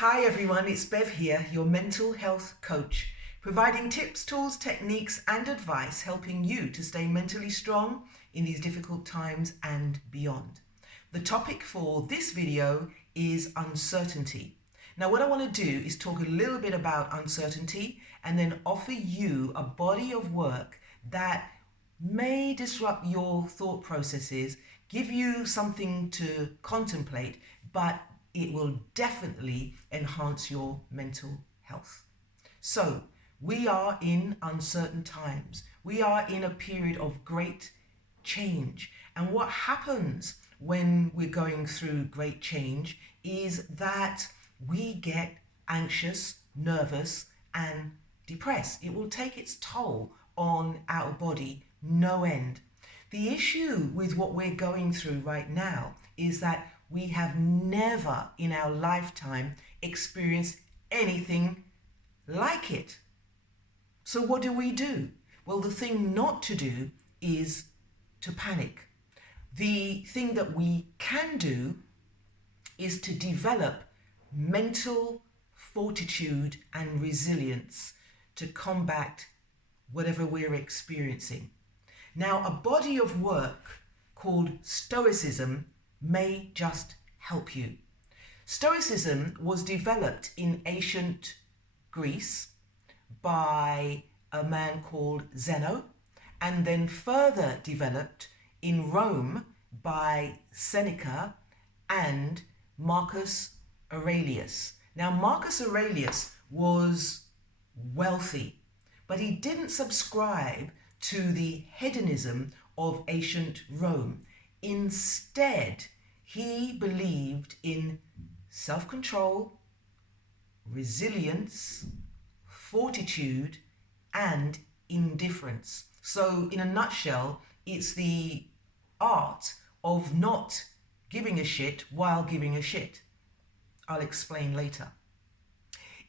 Hi everyone, it's Bev here, your mental health coach, providing tips, tools, techniques and advice helping you to stay mentally strong in these difficult times and beyond. The topic for this video is uncertainty. Now what I want to do is talk a little bit about uncertainty and then offer you a body of work that may disrupt your thought processes, give you something to contemplate, but it will definitely enhance your mental health. So, we are in uncertain times. We are in a period of great change. And what happens when we're going through great change is that we get anxious, nervous, and depressed. It will take its toll on our body, no end. The issue with what we're going through right now is that we have never in our lifetime experienced anything like it. So what do? Well, the thing not to do is to panic. The thing that we can do is to develop mental fortitude and resilience to combat whatever we're experiencing. Now, a body of work called Stoicism may just help you. Stoicism was developed in ancient Greece by a man called Zeno, and then further developed in Rome by Seneca and Marcus Aurelius. Now, Marcus Aurelius was wealthy, but he didn't subscribe to the hedonism of ancient Rome. Instead, he believed in self-control, resilience, fortitude, and indifference. So, in a nutshell, it's the art of not giving a shit while giving a shit. I'll explain later.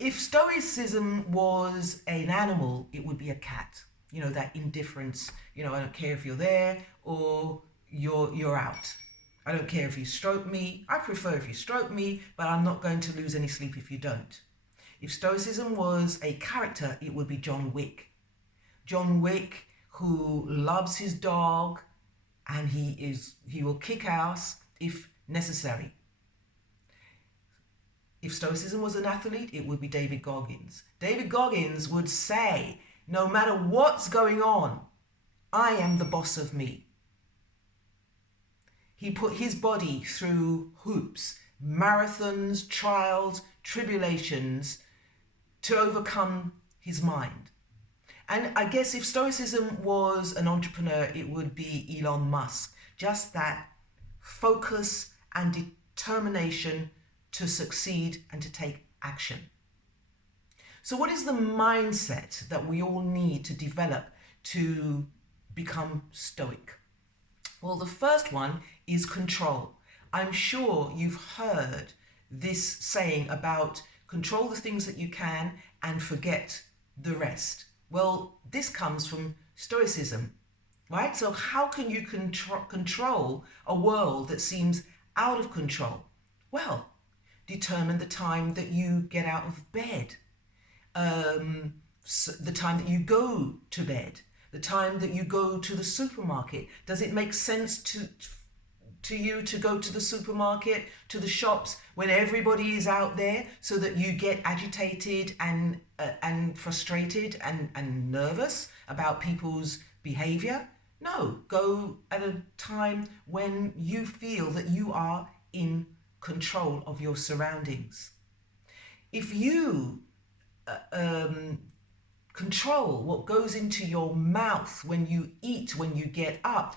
If Stoicism was an animal, it would be a cat. You know, that indifference, I don't care if you're there or you're out. I don't care if you stroke me. I prefer if you stroke me, but I'm not going to lose any sleep if you don't. If Stoicism was a character, it would be John Wick. John Wick, who loves his dog, and he will kick ass if necessary. If Stoicism was an athlete, it would be David Goggins. David Goggins would say, no matter what's going on, I am the boss of me. He put his body through hoops, marathons, trials, tribulations to overcome his mind. And I guess if Stoicism was an entrepreneur, it would be Elon Musk. Just that focus and determination to succeed and to take action. So what is the mindset that we all need to develop to become stoic? Well, the first one is control. I'm sure you've heard this saying about control the things that you can and forget the rest. Well, this comes from Stoicism, right? So how can you control a world that seems out of control? Well, determine the time that you get out of bed, the time that you go to bed, the time that you go to the supermarket. Does it make sense to you to go to the supermarket, to the shops when everybody is out there, so that you get agitated and frustrated and nervous about people's behavior? No, go at a time when you feel that you are in control of your surroundings. If you control what goes into your mouth when you eat, when you get up,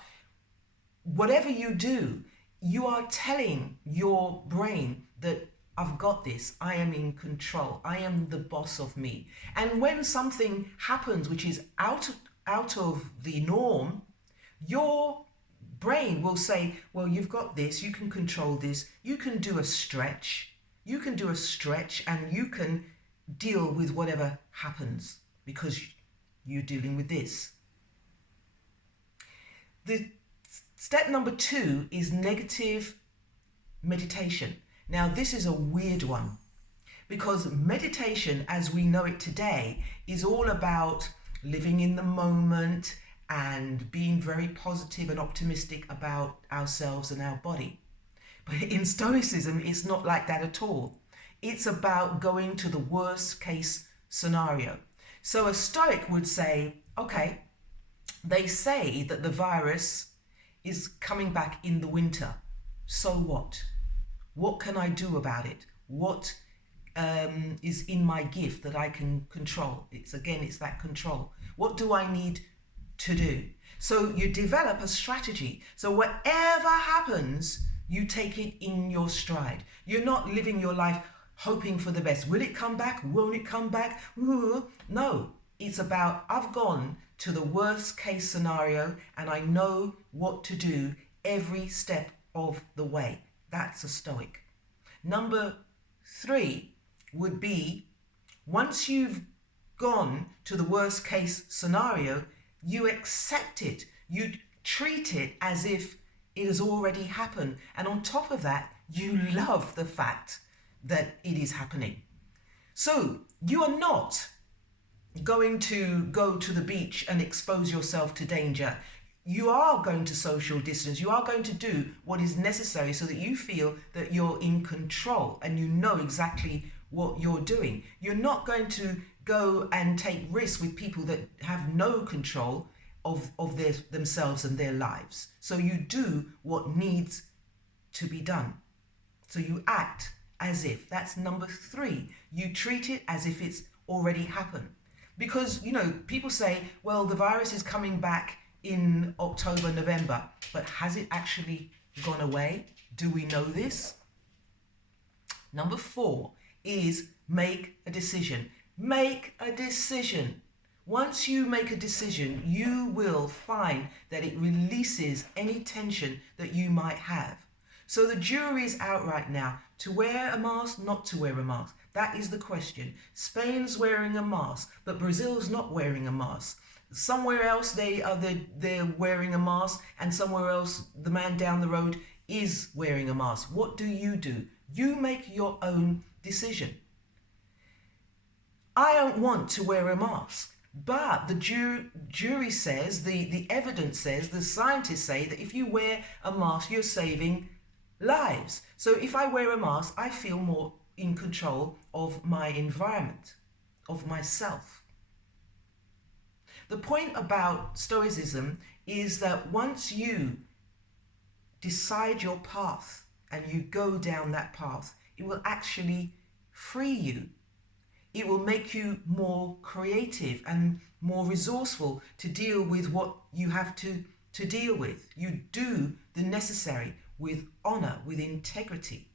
whatever you do, you are telling your brain that I've got this, I am in control, I am the boss of me. And when something happens which is out of the norm, your brain will say, well, you've got this, you can control this, you can do a stretch, and you can deal with whatever happens because you're dealing with this. The step number 2 is negative meditation. Now, this is a weird one Because meditation, as we know it today, is all about living in the moment and being very positive and optimistic about ourselves and our body. But in Stoicism, it's not like that at all. It's about going to the worst case scenario. So a Stoic would say, okay, they say that the virus is coming back in the winter. So what? What can I do about it? What is in my gift that I can control? It's that control. What do I need to do? So you develop a strategy. So whatever happens, you take it in your stride. You're not living your life hoping for the best. Will it come back? Won't it come back? Ooh. No, it's about I've gone to the worst case scenario and I know what to do every step of the way. That's a Stoic. Number 3 would be, once you've gone to the worst case scenario, you accept it. You treat it as if it has already happened. And on top of that, you love the fact that it is happening. So you are not going to go to the beach and expose yourself to danger. You are going to social distance. You are going to do what is necessary so that you feel that you're in control and you know exactly what you're doing. You're not going to go and take risks with people that have no control of themselves and their lives. So you do what needs to be done. So you act as if. That's number 3. You treat it as if it's already happened. Because, people say, well, the virus is coming back in October, November, but has it actually gone away? Do we know this? Number 4 is make a decision. Make a decision. Once you make a decision, you will find that it releases any tension that you might have. So the jury is out right now to wear a mask, not to wear a mask. That is the question. Spain's wearing a mask, but Brazil's not wearing a mask. Somewhere else they're wearing a mask, and somewhere else the man down the road is wearing a mask. What do? You make your own decision. I don't want to wear a mask, but the jury says, the evidence says, the scientists say that if you wear a mask, you're saving lives. So if I wear a mask, I feel more in control of my environment, of myself. The point about Stoicism is that once you decide your path and you go down that path, it will actually free you. It will make you more creative and more resourceful to deal with what you have to deal with. You do the necessary with honor, with integrity.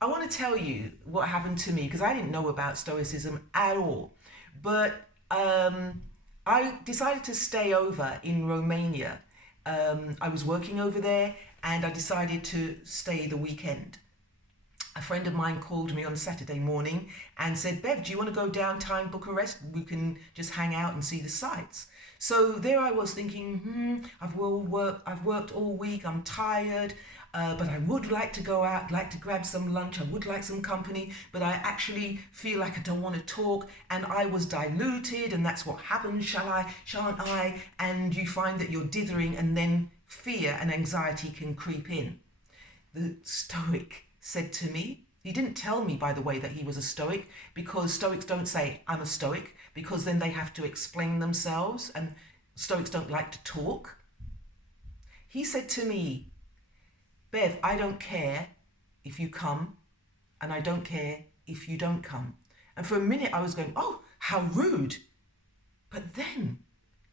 I want to tell you what happened to me, because I didn't know about Stoicism at all. But I decided to stay over in Romania. I was working over there and I decided to stay the weekend. A friend of mine called me on Saturday morning and said, Bev, do you want to go downtown Bucharest? We can just hang out and see the sights. So there I was thinking, I've worked all week, I'm tired, but I would like to go out, like to grab some lunch, I would like some company, but I actually feel like I don't want to talk, and I was diluted, and that's what happens, shan't I? And you find that you're dithering, and then fear and anxiety can creep in. The Stoic said to me, he didn't tell me, by the way, that he was a Stoic, because Stoics don't say, I'm a Stoic, because then they have to explain themselves, and Stoics don't like to talk. He said to me, Bev, I don't care if you come, and I don't care if you don't come. And for a minute I was going, oh, how rude. But then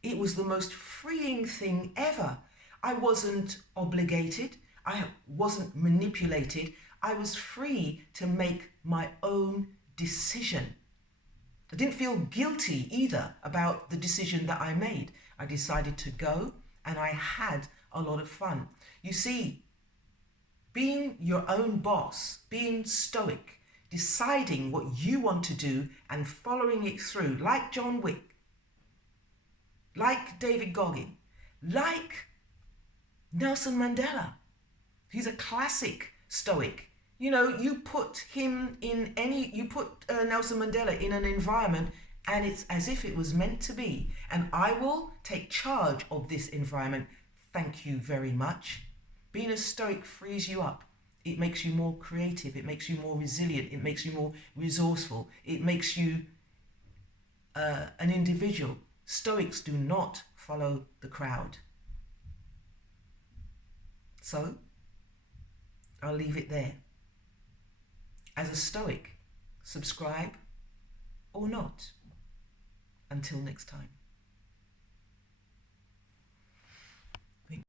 it was the most freeing thing ever. I wasn't obligated. I wasn't manipulated. I was free to make my own decision. I didn't feel guilty either about the decision that I made. I decided to go, and I had a lot of fun. You see, being your own boss, being Stoic, deciding what you want to do and following it through, like John Wick, like David Goggin, like Nelson Mandela. He's a classic Stoic You know, you put Nelson Mandela in an environment and it's as if it was meant to be. And I will take charge of this environment. Thank you very much. Being a Stoic frees you up. It makes you more creative. It makes you more resilient. It makes you more resourceful. It makes you an individual. Stoics do not follow the crowd. So, I'll leave it there. As a Stoic, subscribe or not. Until next time.